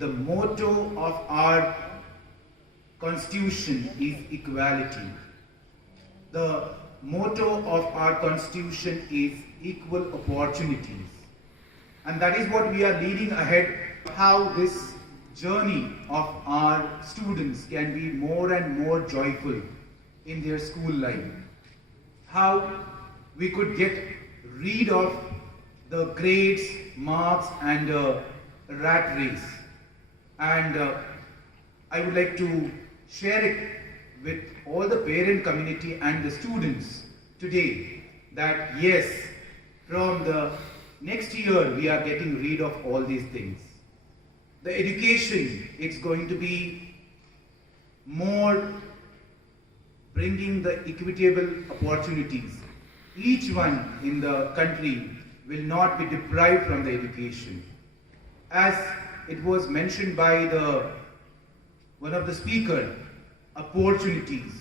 the motto of our constitution is equality. The motto of our constitution is equal opportunities. And that is what we are leading ahead, how this journey of our students can be more and more joyful in their school life. How we could get rid of the grades, marks and rat race. And I would like to share it with all the parent community and the students today that yes, from the next year we are getting rid of all these things. The education is going to be more bringing the equitable opportunities. Each one in the country will not be deprived from the education. As it was mentioned by one of the speakers, opportunities,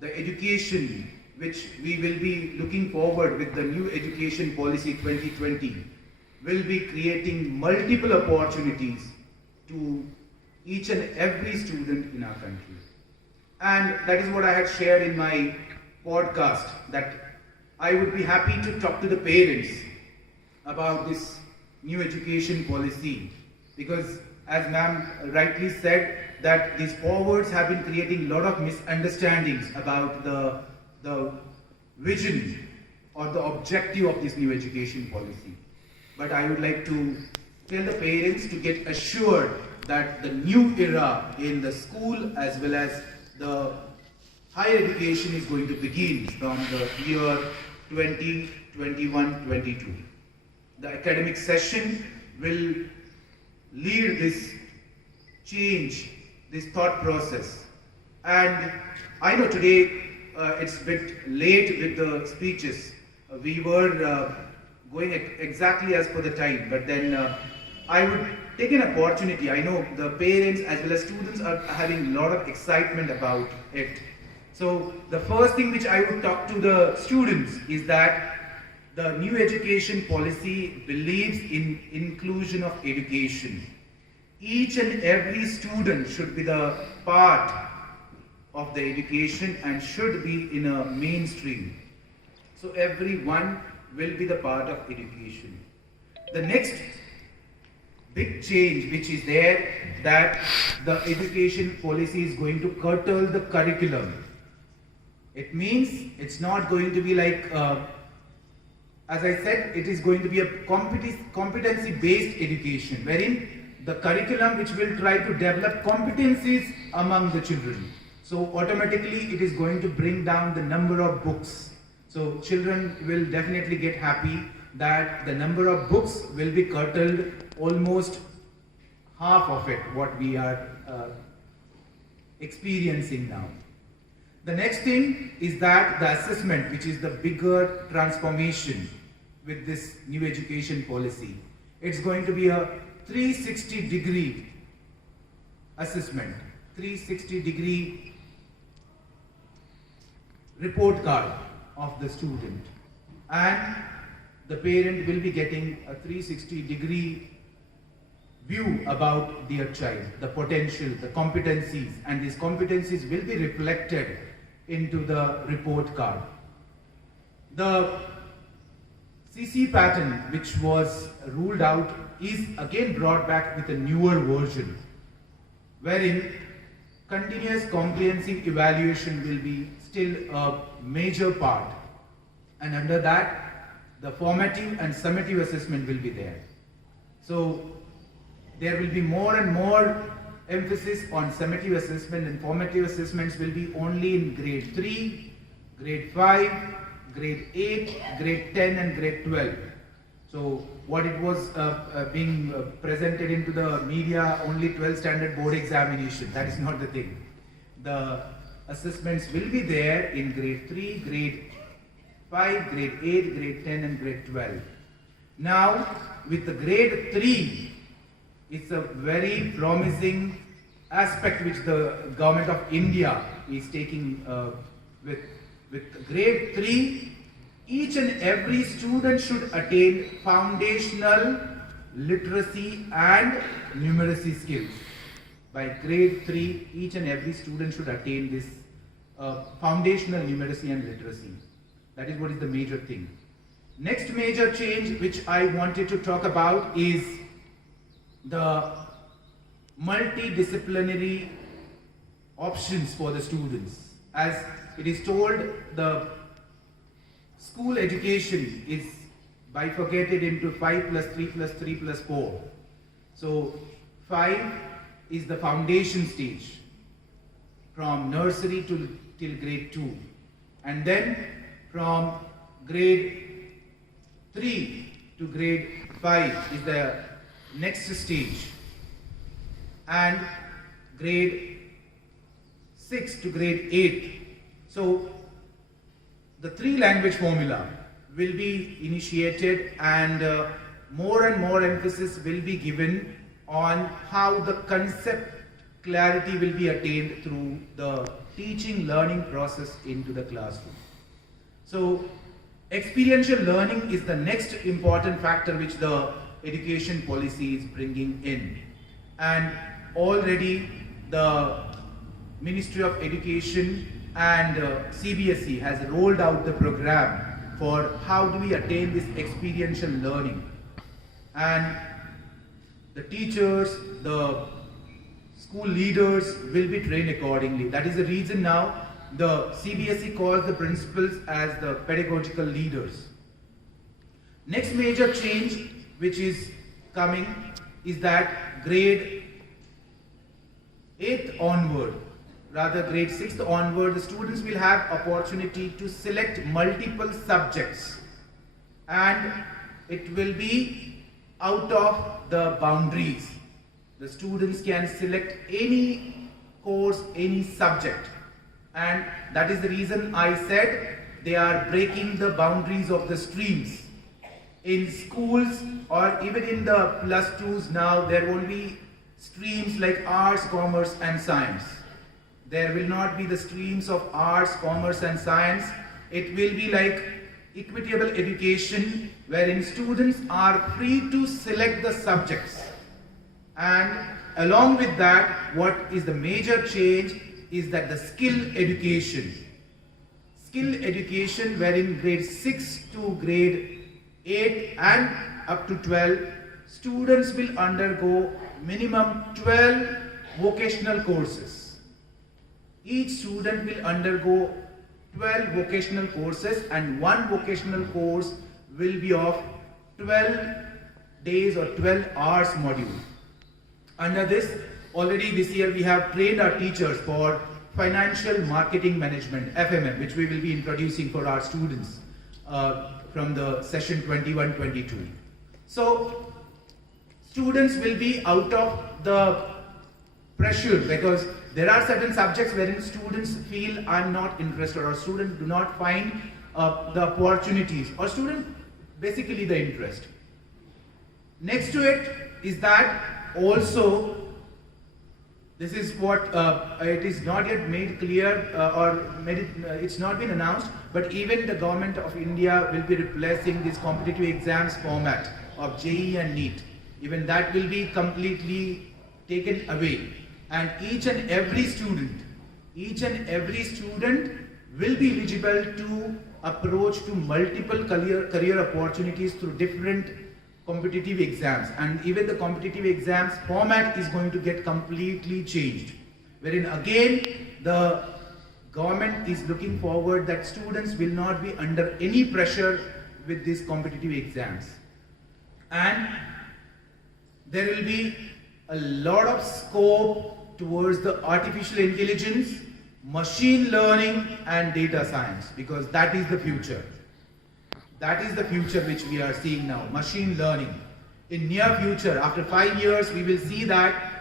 the education which we will be looking forward with the new education policy 2020 will be creating multiple opportunities to each and every student in our country. And that is what I had shared in my podcast, that I would be happy to talk to the parents about this new education policy, because as ma'am rightly said, that these forwards have been creating a lot of misunderstandings about the vision or the objective of this new education policy. But I would like to tell the parents to get assured that the new era in the school as well as the higher education is going to begin from the year 2021-22. The academic session will lead this change, this thought process. And I know today it's a bit late with the speeches. We were going exactly as per the time, but then I would take an opportunity. I know the parents as well as students are having a lot of excitement about it. So the first thing which I would talk to the students is that the new education policy believes in inclusion of education. Each and every student should be the part of the education and should be in a mainstream. So everyone will be the part of education. The next big change which is there, that the education policy is going to curtail the curriculum. It means it's not going to be like, as I said, it is going to be a competency-based education, wherein the curriculum which will try to develop competencies among the children. So automatically it is going to bring down the number of books. So children will definitely get happy that the number of books will be curtailed, almost half of it, what we are experiencing now. The next thing is that the assessment, which is the bigger transformation with this new education policy. It's going to be a 360-degree assessment, 360-degree report card of the student. And the parent will be getting a 360-degree view about their child, the potential, the competencies, and these competencies will be reflected into the report card. The CC pattern, which was ruled out, is again brought back with a newer version, wherein continuous comprehensive evaluation will be still a major part, and under that the formative and summative assessment will be there. So there will be more and more emphasis on summative assessment, and formative assessments will be only in grade 3, grade 5, grade 8, grade 10 and grade 12. So what it was being presented into the media, only 12th standard board examination, that is not the thing. The assessments will be there in grade 3, grade 5, grade 8, grade 10 and grade 12. Now with the grade 3, it's a very promising aspect which the government of India is taking with grade 3. Each and every student should attain foundational literacy and numeracy skills. By grade 3, each and every student should attain this foundational numeracy and literacy. That is what is the major thing. Next major change which I wanted to talk about is the multidisciplinary options for the students. As it is told, the school education is bifurcated into 5 plus 3 plus 3 plus 4. So 5 is the foundation stage from nursery till grade 2, and then from grade 3 to grade 5 is the next stage, and grade 6 to grade 8. So the 3 language formula will be initiated, and more emphasis will be given on how the concept clarity will be attained through the teaching learning process into the classroom. So experiential learning is the next important factor which the education policy is bringing in, and already the Ministry of Education and CBSE has rolled out the program for how do we attain this experiential learning, and the teachers, the school leaders will be trained accordingly. That is the reason now the CBSE calls the principals as the pedagogical leaders. Next major change which is coming is that grade 8th onward, rather grade 6th onward, the students will have opportunity to select multiple subjects, and it will be out of the boundaries. The students can select any course, any subject, and that is the reason I said they are breaking the boundaries of the streams. In schools or even in the plus 2s now, there won't be streams like arts, commerce and science. There will not be the streams of arts, commerce and science. It will be like equitable education, wherein students are free to select the subjects. And along with that, what is the major change is that the skill education. Skill education, wherein grade 6 to grade 8 and up to 12, students will undergo minimum 12 vocational courses. Each student will undergo 12 vocational courses, and one vocational course will be of 12 days or 12 hours module. Under this, already this year we have trained our teachers for financial marketing management, FMM, which we will be introducing for our students from the session 21-22. So students will be out of the pressure, because there are certain subjects wherein students feel I'm not interested, or students do not find the opportunities, or student basically the interest. Next to it is that also, this is what it is not yet made clear it's not been announced, but even the government of India will be replacing this competitive exams format of JEE and NEET. Even that will be completely taken away, and each and every student will be eligible to approach to multiple career opportunities through different competitive exams, and even the competitive exams format is going to get completely changed, wherein again the government is looking forward that students will not be under any pressure with these competitive exams, and there will be a lot of scope towards the artificial intelligence, machine learning and data science, because that is the future. That is the future which we are seeing now, machine learning. In near future, after 5 years, we will see that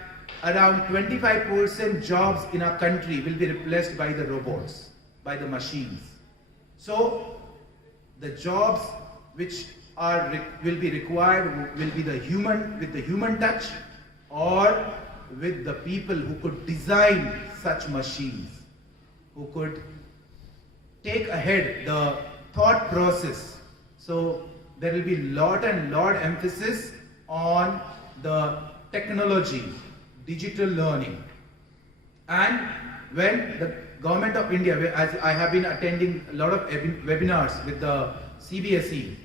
around 25% jobs in our country will be replaced by the robots, by the machines. So the jobs which will be required will be the human, with the human touch, or with the people who could design such machines, who could take ahead the thought process. So there will be lot emphasis on the technology, digital learning. And when the Government of India, as I have been attending a lot of webinars with the CBSE,